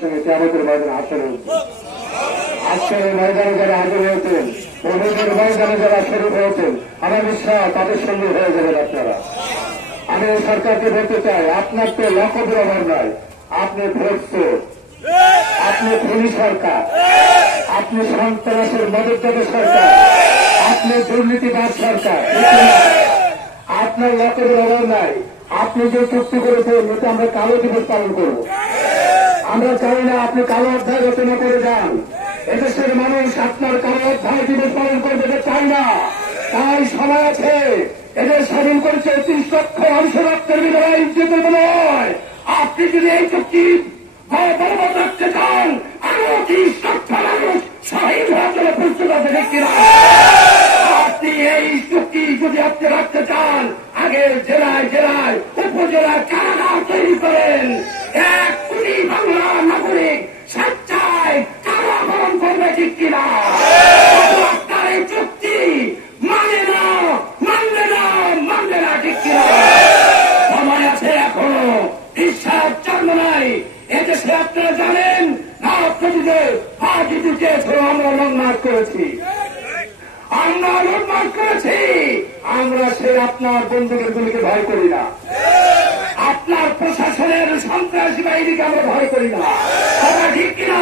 সঙ্গে কেয়ামতের ময়দানে হাসর হয়েছে। আজকের ময়দানে যারা হাজির হয়েছেন, ওদের ময়দানে যারা শরীর হয়েছেন, আমার বিশ্বাস তাদের সঙ্গে হয়ে যাবেন আপনারা। আমি সরকারকে বলতে চাই, আপনার তো লক্ষ্যের অভাব নয়, আপনি ভোটচোর, আপনি খুনি সরকার, আপনি সন্ত্রাসের মদতদাতা সরকার, আপনি দুর্নীতিবাদ সরকার। আপনার লক্ষ্যের অভাব নাই। আপনি যে চুক্তি করেছেন এতে আমরা কালো দিবস পালন করব। আমরা চাই না আপনি কালো অধ্যায় রচনা করে যান। এদেশের মানুষ আপনার কালো অধ্যায় দিবস পালন করবে এটা চাই না। তাই সময় আছে। এদের স্বাধীন করেছে 30 লক্ষ মানুষের রক্তের বিনিময়ে ইজ্জতের নয়। আপনি যদি এই চুক্তি বলবৎ রাখতে চান, আরো 30 লক্ষ মানুষ শহীদ হওয়ার জন্য প্রস্তুত আছে দেখি না। আপনি এই চুক্তি যদি আপনি রাখতে চান, আগে জেলায় জেলায় উপজেলায় কারাগার তৈরি করেন। 1 কোটি বাংলা নাগরিক স্বেচ্ছায় কারাবরণ করবে ঠিক কিনা। আপনার এই চুক্তি মানে না, মানবে না, মানবে না ঠিক কিনা। সময় আছে এখনো, বিশ্বাস জন্ম নাই। এদেশে আপনারা জানেন না, আপনাদের আমরা লং মার্চ করেছি, আমরা লুটমার্ট করেছি। আমরা সে আপনার বন্দুকের গুলিকে ভয় করি না, আপনার প্রশাসনের সন্ত্রাসী বাহিনীকে আমরা ভয় করি না। ঠিক কিনা?